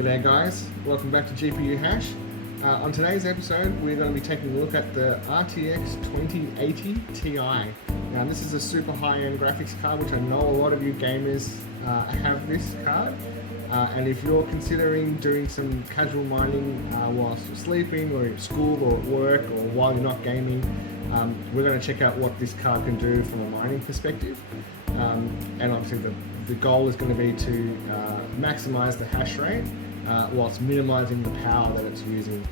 G'day guys, welcome back to GPU Hash. On today's episode we're going to be taking a look at the RTX 2080 Ti. Now this is a super high-end graphics card which I know a lot of you gamers have this card. And if you're considering doing some casual mining whilst you're sleeping or at school or at work or while you're not gaming, we're going to check out what this card can do from a mining perspective. And obviously the goal is going to be to maximize the hash rate whilst minimizing the power that it's using.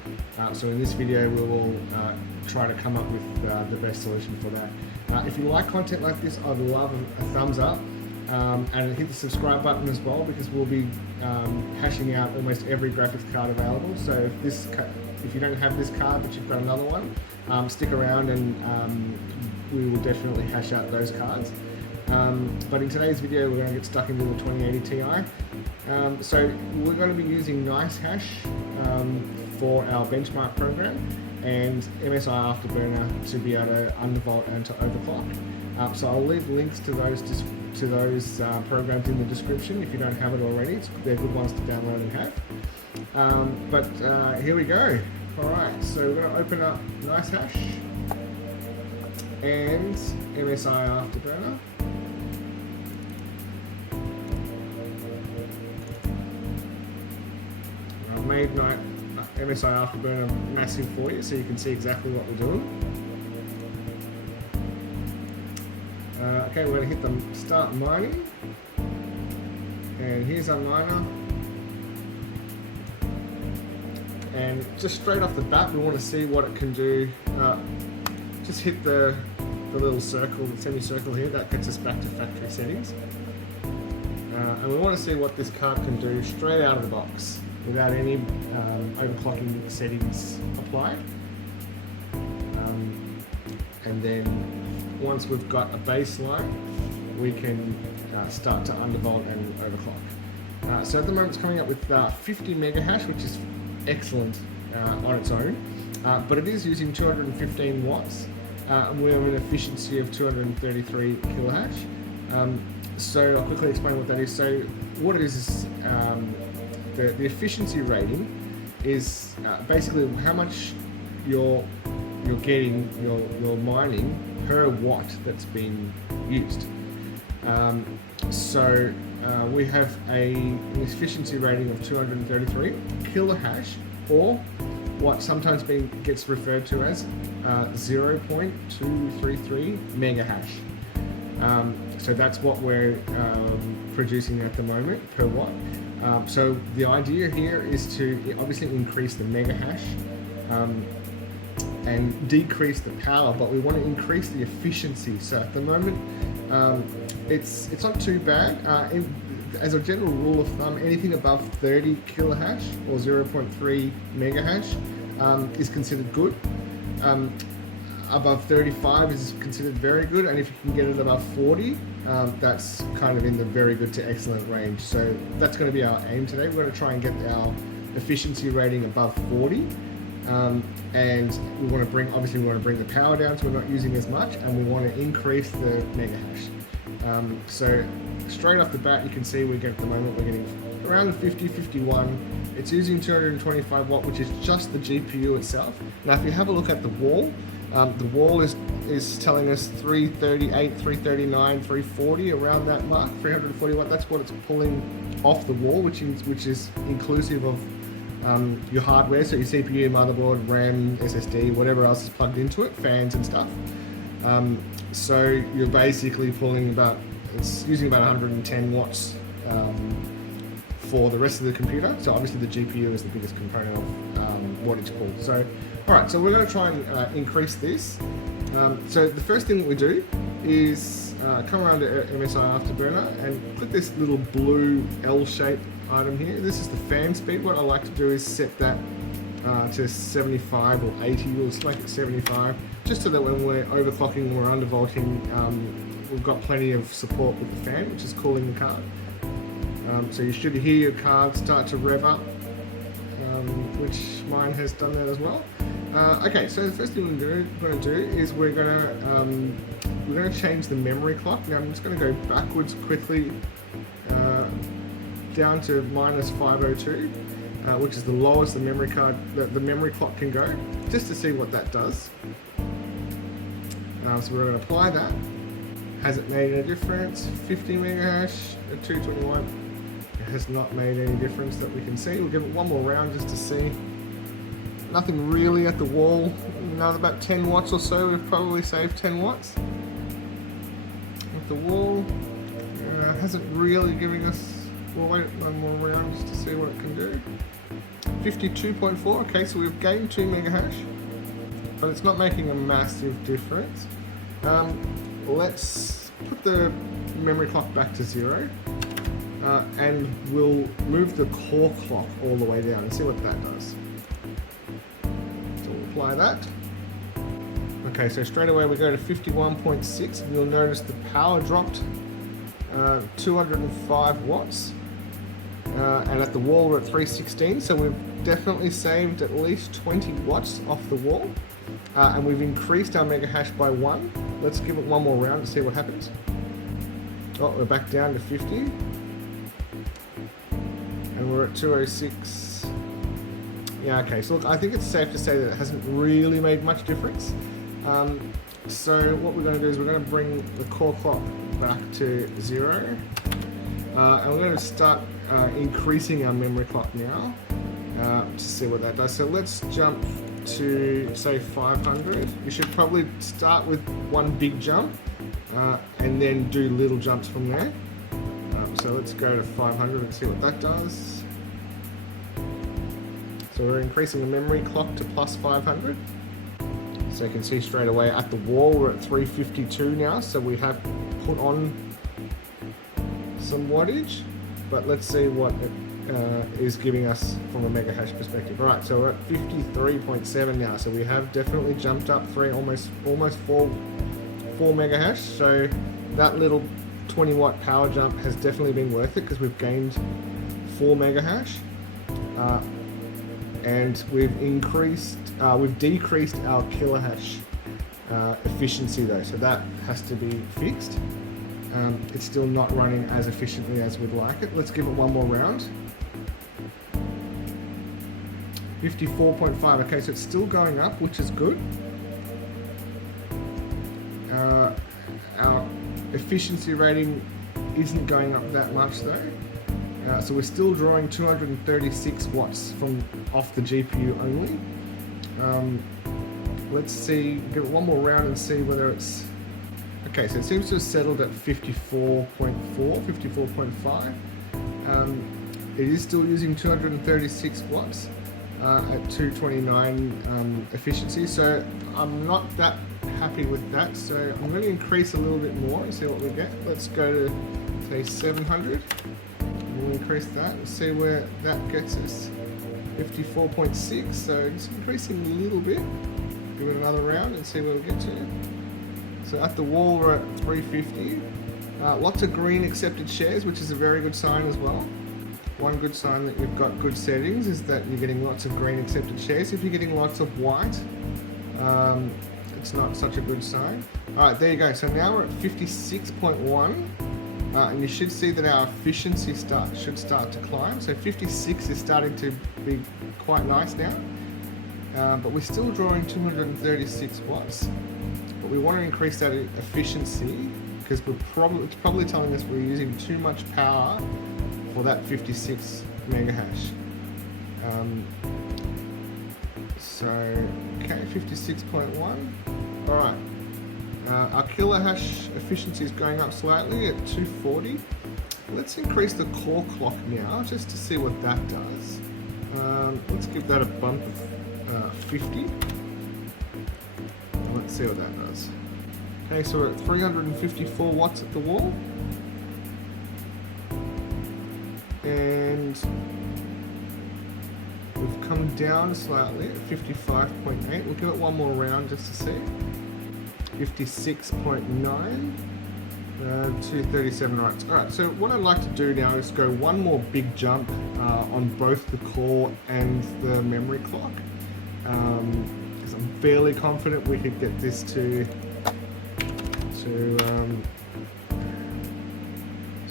So in this video we will try to come up with the best solution for that. If you like content like this, I'd love a thumbs up and hit the subscribe button as well, because we'll be hashing out almost every graphics card available. So if you don't have this card but you've got another one, stick around and we will definitely hash out those cards. But in today's video we're going to get stuck into the 2080 Ti. So we're going to be using NiceHash for our benchmark program and MSI Afterburner to be able to undervolt and to overclock. So I'll leave links to those programs in the description if you don't have it already. They're good ones to download and have. But here we go. Alright, so we're going to open up NiceHash and MSI Afterburner. I've made MSI Afterburner massive for you so you can see exactly what we're doing. Okay, we're going to hit the start mining, and here's our miner. And just straight off the bat we want to see what it can do. Just hit the little circle, the semicircle here, that gets us back to factory settings. And we want to see what this card can do straight out of the box without any overclocking settings applied. And then once we've got a baseline, we can start to undervolt and overclock. So at the moment it's coming up with 50 mega hash, which is excellent on its own, but it is using 215 watts, and we have an efficiency of 233 kilohash. So I'll quickly explain what that is. So what it is the efficiency rating is basically how much you're getting your mining per watt that's been used. So we have an efficiency rating of 233 kilohash, or what sometimes gets referred to as 0.233 mega hash. So that's what we're producing at the moment per watt. So the idea here is to obviously increase the mega hash and decrease the power, but we want to increase the efficiency. So at the moment it's not too bad. As a general rule of thumb, anything above 30 kilohash or 0.3 mega hash is considered good. Above 35 is considered very good, and if you can get it above 40, that's kind of in the very good to excellent range. So that's going to be our aim today. We're going to try and get our efficiency rating above 40, and we want to bring the power down so we're not using as much, and we want to increase the mega hash. So straight off the bat you can see we're getting around 50-51. It's using 225 watt, which is just the GPU itself. Now if you have a look at the wall is telling us 338, 339, 340, around that mark, 340 watt. That's what it's pulling off the wall, which is inclusive of your hardware, so your CPU, motherboard, RAM, SSD, whatever else is plugged into it, fans and stuff. So you're basically pulling it's using about 110 watts for the rest of the computer. So obviously the GPU is the biggest component of what it's called. So alright, so we're going to try and increase this. So the first thing that we do is come around to MSI Afterburner and click this little blue L-shaped item here. This is the fan speed. What I like to do is set that to 75 or 80. We'll make it 75, just so that when we're overclocking or undervolting, we've got plenty of support with the fan, which is cooling the card. So you should hear your card start to rev up, which mine has done that as well. Okay, so the first thing we're going to do is we're going to change the memory clock. Now I'm just going to go backwards quickly down to minus 502, which is the lowest the memory clock can go, just to see what that does. So we're going to apply that. Has it made any difference? 50 mega hash at 221. It has not made any difference that we can see. We'll give it one more round just to see. Nothing really at the wall. Another about 10 watts or so. We've probably saved 10 watts. At the wall, hasn't really giving us. We'll wait one more round just to see what it can do. 52.4. Okay, so we've gained 2 mega hash, but it's not making a massive difference. Let's put the memory clock back to 0, and we'll move the core clock all the way down and see what that does. So we'll apply that. Okay, so straight away we go to 51.6, and you'll notice the power dropped 205 watts, and at the wall we're at 316, so we've definitely saved at least 20 watts off the wall. And we've increased our mega hash by 1. Let's give it one more round to see what happens. Oh, we're back down to 50. And we're at 206. Yeah, okay, so look, I think it's safe to say that it hasn't really made much difference. So what we're going to do is we're going to bring the core clock back to 0. And we're going to start increasing our memory clock now to see what that does. So let's jump to say 500. You should probably start with one big jump and then do little jumps from there. So let's go to 500 and see what that does. So we're increasing the memory clock to plus 500. So you can see straight away at the wall we're at 352 now, so we have put on some wattage, but let's see what it is giving us from a mega hash perspective. Alright, so we're at 53.7 now, so we have definitely jumped up almost 4 mega hash. So that little 20 watt power jump has definitely been worth it because we've gained 4 mega hash, and we've decreased our kilohash efficiency though, so that has to be fixed. It's still not running as efficiently as we'd like it. Let's give it one more round. 54.5. Okay, so it's still going up, which is good. Our efficiency rating isn't going up that much though. So we're still drawing 236 watts from off the GPU only. Let's see, give it one more round and see whether it's... Okay, so it seems to have settled at 54.4, 54.5. It is still using 236 watts at 229 efficiency, so I'm not that happy with that, so I'm going to increase a little bit more and see what we get. Let's go to say 700. We'll increase that and see where that gets us. 54.6, so it's increasing a little bit. Give it another round and see where we get to. So at the wall we're at 350. Lots of green accepted shares, which is a very good sign as well. One good sign that you've got good settings is that you're getting lots of green accepted shares. If you're getting lots of white, it's not such a good sign. Alright, there you go. So now we're at 56.1. And you should see that our efficiency should start to climb. So 56 is starting to be quite nice now. But we're still drawing 236 watts. But we want to increase that efficiency because it's probably telling us we're using too much power for that 56 mega hash. Okay, 56.1. Alright. Our kilohash efficiency is going up slightly at 240. Let's increase the core clock now just to see what that does. Let's give that a bump of 50. Let's see what that does. Okay, so we're at 354 watts at the wall. And we've come down slightly at 55.8. We'll give it one more round just to see. 56.9, 237 watts. Alright, so what I'd like to do now is go one more big jump on both the core and the memory clock. Because I'm fairly confident we could get this to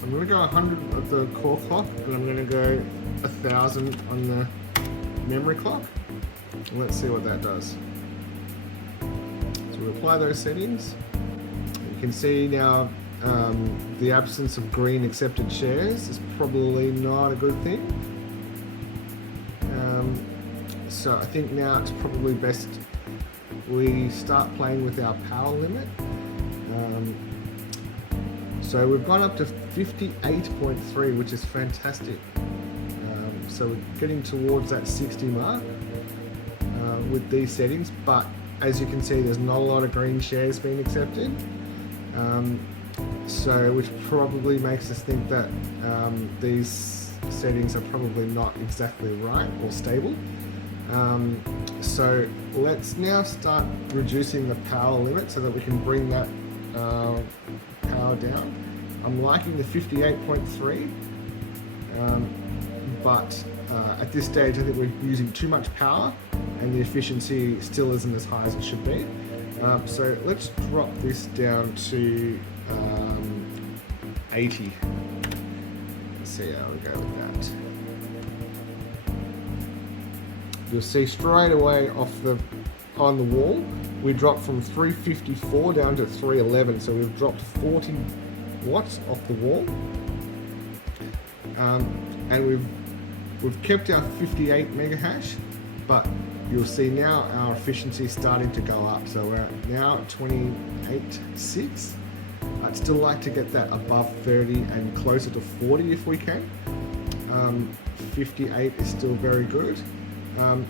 I'm I'm going to go 100 of the core clock, and I'm going to go 1000 on the memory clock. And let's see what that does. So we apply those settings. You can see now the absence of green accepted shares is probably not a good thing. So I think now it's probably best we start playing with our power limit. So we've gone up to 58.3, which is fantastic. So we're getting towards that 60 mark with these settings, but as you can see, there's not a lot of green shares being accepted. So which probably makes us think that these settings are probably not exactly right or stable. So let's now start reducing the power limit so that we can bring that power down. I'm liking the 58.3, but at this stage I think we're using too much power and the efficiency still isn't as high as it should be. So let's drop this down to 80. Let's see how we go with that. You'll see straight away on the wall, we dropped from 354 down to 311, so we've dropped 40 watts off the wall, and we've kept our 58 mega hash, but you'll see now our efficiency is starting to go up. So we're now at 28.6. I'd still like to get that above 30 and closer to 40 if we can. 58 is still very good. I'm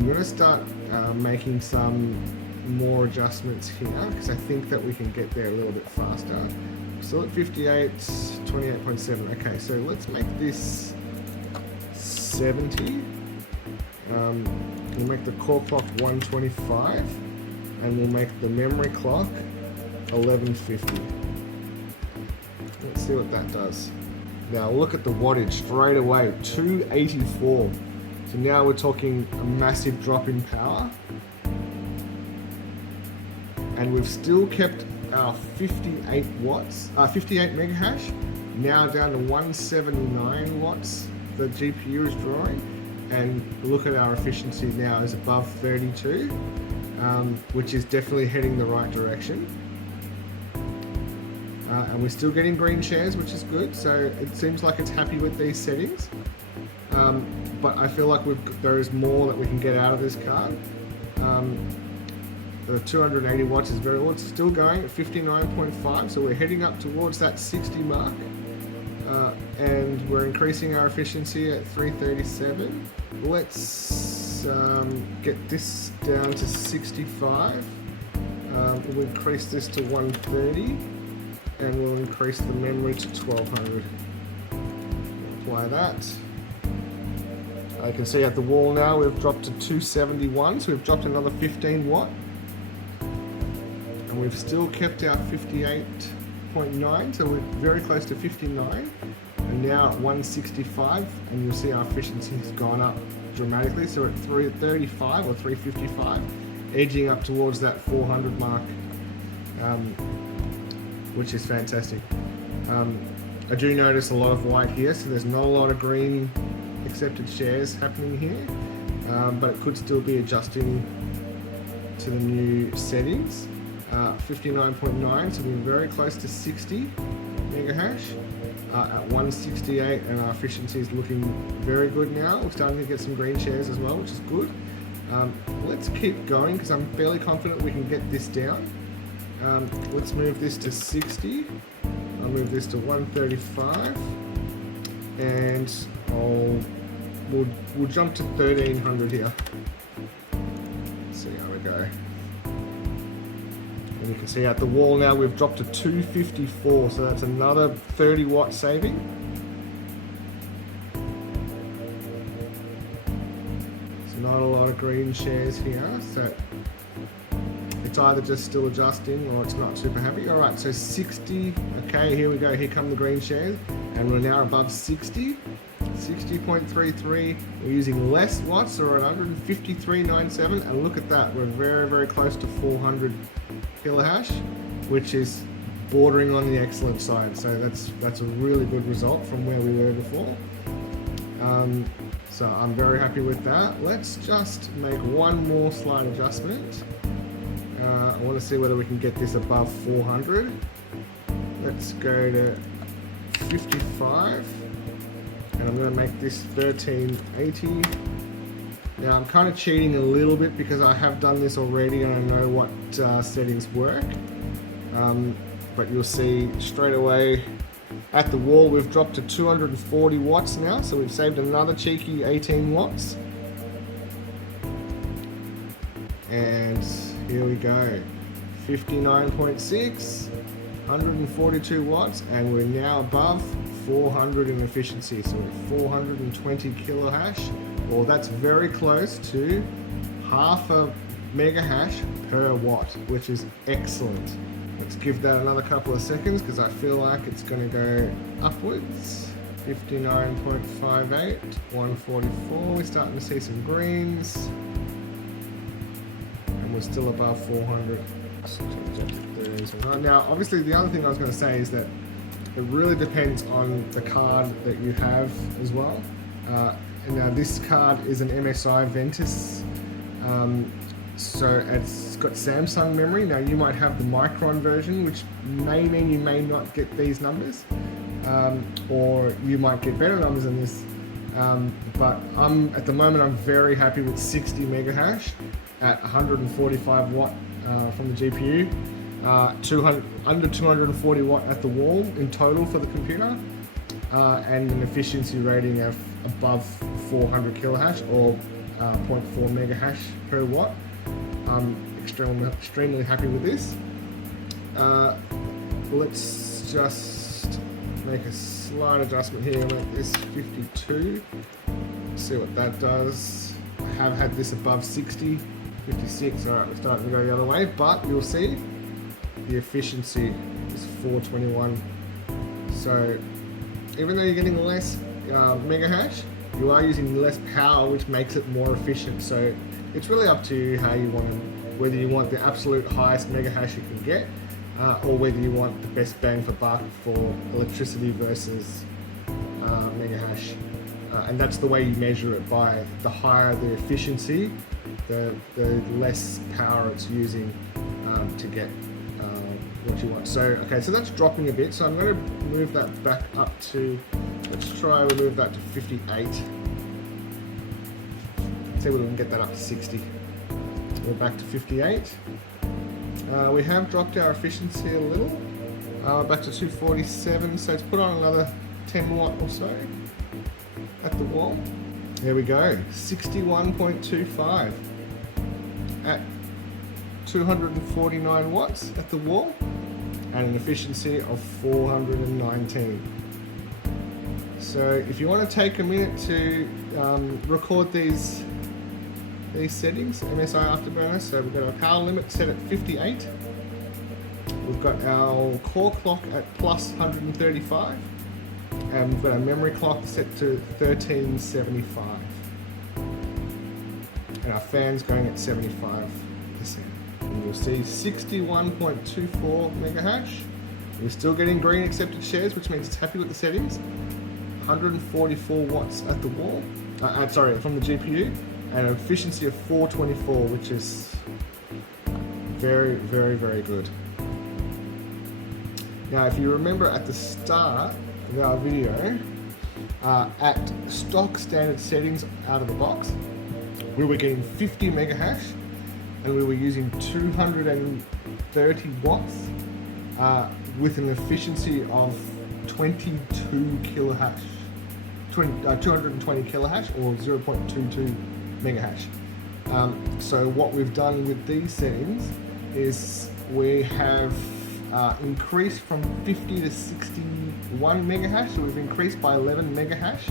going to start making some more adjustments here because I think that we can get there a little bit faster. Still at 58, 28.7. Okay, so let's make this 70. We'll make the core clock 125, and we'll make the memory clock 1150. Let's see what that does. Now look at the wattage straight away, 284. So now we're talking a massive drop in power, and we've still kept our 58 mega hash now down to 179 watts the GPU is drawing, and look at our efficiency now is above 32, which is definitely heading the right direction. And we're still getting green shares, which is good, so it seems like it's happy with these settings. But I feel like there is more that we can get out of this card. The 280 watts is very well. It's still going at 59.5, so we're heading up towards that 60 mark. And we're increasing our efficiency at 337. Let's get this down to 65. We'll increase this to 130, and we'll increase the memory to 1200. Apply that. You can see at the wall now we've dropped to 271, so we've dropped another 15 watt. And we've still kept our 58.9, so we're very close to 59. And now at 165, and you'll see our efficiency has gone up dramatically. So at 335 or 355, edging up towards that 400 mark, which is fantastic. I do notice a lot of white here, so there's not a lot of green accepted shares happening here, but it could still be adjusting to the new settings. 59.9, so we're very close to 60 mega hash at 168, and our efficiency is looking very good now. We're starting to get some green shares as well, which is good. Let's keep going because I'm fairly confident we can get this down. Let's move this to 60. I'll move this to 135, and we'll jump to 1300 here. Let's see how we go. And you can see at the wall now we've dropped to 254, so that's another 30 watt saving. There's not a lot of green shares here, so it's either just still adjusting or it's not super happy. All right, so 60, okay, here we go, here come the green shares, and we're now above 60, 60.33. We're using less watts, so we're at 153.97, and look at that, we're very, very close to 400 kilohash, which is bordering on the excellent side. So that's a really good result from where we were before. So I'm very happy with that. Let's just make one more slight adjustment. I want to see whether we can get this above 400. Let's go to 55, and I'm going to make this 1380. Now I'm kind of cheating a little bit because I have done this already and I know what settings work. But you'll see straight away at the wall we've dropped to 240 watts now, so we've saved another cheeky 18 watts. And here we go, 59.6, 142 watts, and we're now above 400 in efficiency, so we're 420 kilo hash, or that's very close to half a mega hash per watt, which is excellent. Let's give that another couple of seconds because I feel like it's going to go upwards. 59.58, 144, we're starting to see some greens, and we're still above 400. Now obviously the other thing I was going to say is that it really depends on the card that you have as well. And now this card is an MSI Ventus, so it's got Samsung memory. Now you might have the Micron version, which may mean you may not get these numbers, or you might get better numbers than this. But at the moment I'm very happy with 60 mega hash at 145 watt from the GPU, under 240 watt at the wall in total for the computer, and an efficiency rating of above 400 kilohash or 0.4 mega hash per watt. I'm extremely happy with this. Let's just make a slight adjustment here, make this 52, see what that does. I have had this above 60, 56, alright, we're starting to go the other way, but you'll see the efficiency is 421. So even though you're getting less mega hash, you are using less power, which makes it more efficient. So it's really up to you how you want to, whether you want the absolute highest mega hash you can get, or whether you want the best bang for buck for electricity versus mega hash. And that's the way you measure it, by the higher the efficiency, the less power it's using to get what you want. So okay, so that's dropping a bit, so I'm going to move that back up to, let's try and remove that to 58. See whether we can get that up to 60. We're back to 58. We have dropped our efficiency a little, back to 247, so it's put on another 10 watt or so at the wall. There we go, 61.25 at 249 watts at the wall, and an efficiency of 419. So if you want to take a minute to record these settings, MSI Afterburner, so we've got our power limit set at 58, we've got our core clock at plus 135, and we've got our memory clock set to 1375, and our fan's going at 75%. And you'll see 61.24 mega hash. We're still getting green accepted shares, which means it's happy with the settings. 144 watts at the wall, from the GPU, and an efficiency of 424, which is very, very, very good. Now, if you remember at the start of our video, at stock standard settings out of the box, we were getting 50 mega hash, and we were using 230 watts with an efficiency of 22 kilohash, 220 kilohash, or 0.22 mega hash. So what we've done with these settings is we have increased from 50 to 61 mega hash, so we've increased by 11 mega hash,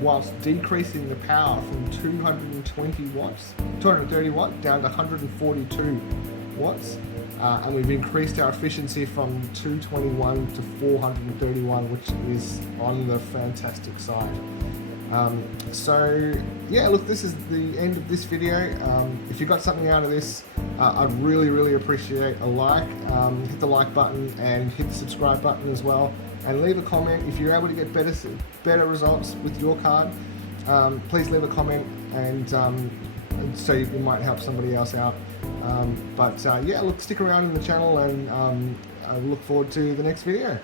whilst decreasing the power from 230 watts down to 142 watts, and we've increased our efficiency from 221 to 431, which is on the fantastic side. So yeah, look, this is the end of this video. If you got something out of this, I'd really appreciate a like. Hit the like button and hit the subscribe button as well, and leave a comment if you're able to get better results with your card. Please leave a comment, and so you might help somebody else out. Yeah, look, stick around in the channel, and I look forward to the next video.